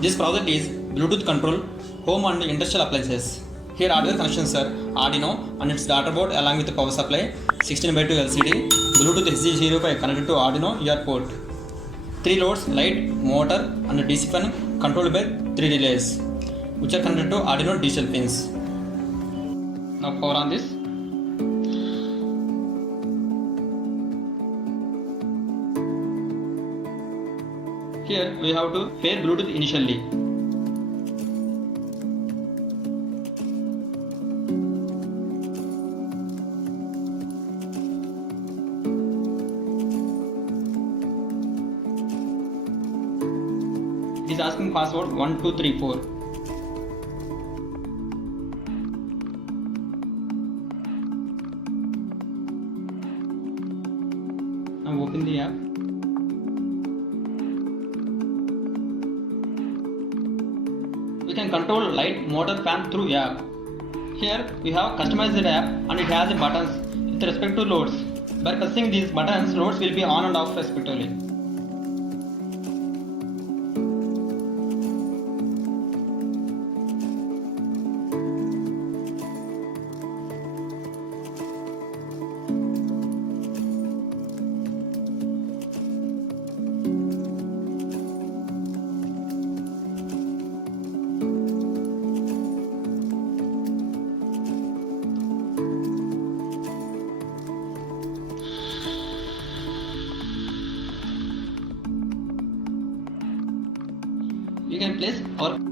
This project is Bluetooth control home and industrial appliances. Here hardware connections are Arduino and its daughter board along with the power supply, 16:2 LCD, Bluetooth SG05 connected to Arduino UART port. 3 loads, light, motor and DC fan controlled by 3 relays which are connected to Arduino digital pins. Now power on this. Here we have to pair Bluetooth initially. It is asking password 1234. Now open the app. We can control light, motor, fan through app. Here we have customized app and it has buttons with respect to loads. By pressing these buttons, loads will be on and off respectively. We can place our